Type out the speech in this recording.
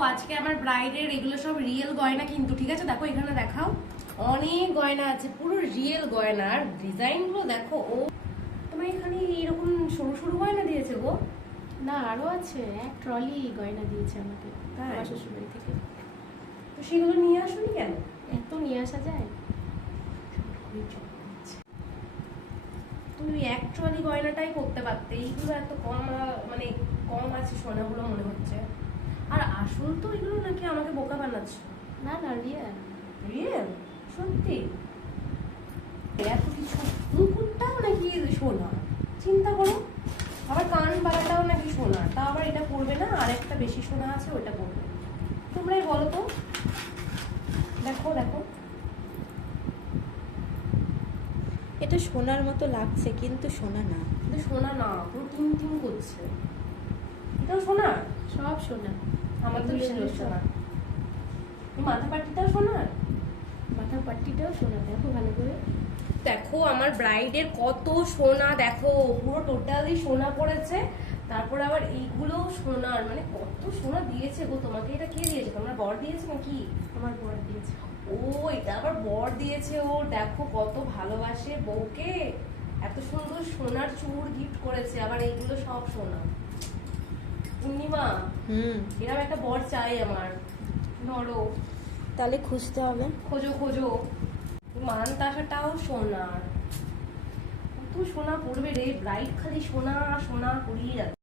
আজকে আমার ব্রাইডের এগুলো সব রিয়েল গয়না কিন্তু, ঠিক আছে? দেখো এখানে দেখাও, অনেক গয়না আছে, পুরো রিয়েল গয়না। আর ডিজাইনগুলো দেখো। ও তোমার এখানে এরকম সরু সরু গয়না দিয়েছে গো? না, আরো আছে, এক ট্রলি গয়না দিয়েছে আমাকে তাই? আমার শ্বশুরবাড়ি থেকে। তো সেগুলো নিয়ে আসোনি কেন? এত নিয়ে আসা যায়? তুমি এক ট্রলি গয়নাটাই করতে পারতে, এইগুলো এত কম, মানে কম আছে সোনাগুলো মনে হচ্ছে। আর আসল তো এগুলো নাকি আমাকে বোকা বানাচ্ছে। না না, রিয়েল। রিয়েল? সত্যি? এত কিছু, মুকুটটাও নাকি সোনা, চিন্তা করো। আবার কান বালাটাও নাকি সোনা, তা আবার এটা পড়বে না, আর একটা বেশি সোনা আছে ওটা পড়বে। তোমরাই বলো তো। দেখো দেখো, এটা সোনার মতো লাগছে কিন্তু সোনা না। কিন্তু সোনা না, পুরো টিম টিম করছে। এটাও সোনা? সব সোনা। আমার তো এগুলো ছিল সব- সোনা। এই মাথা পাটিটাও সোনা? মাথার পাট্টিটাও সোনা, দেখো ভালো করে। দেখো আমার ব্রাইডের কত সোনা, দেখো পুরো টোটালি সোনা পড়েছে। তারপর আবার এইগুলো সোনার, মানে কত সোনা দিয়েছে গো তোমাকে। এটা কে দিয়েছে? তোমার বর দিয়েছে নাকি? আমার বর দিয়েছে। ও, এটা আবার বর দিয়েছে ও। দেখো কত ভালোবাসে বউকে, এত সুন্দর সোনার চূড় গিফট করেছে। আবার এইগুলো সব সোনা। পূর্ণিমা, এরকম একটা বর চাই আমার। ধরো, তাহলে খুঁজতে হবে। খোঁজো খোঁজো। মানতাসাটাও সোনার। কত সোনা পড়বে রে, ব্রাইড খালি সোনা সোনা করিয়ে যাচ্ছে।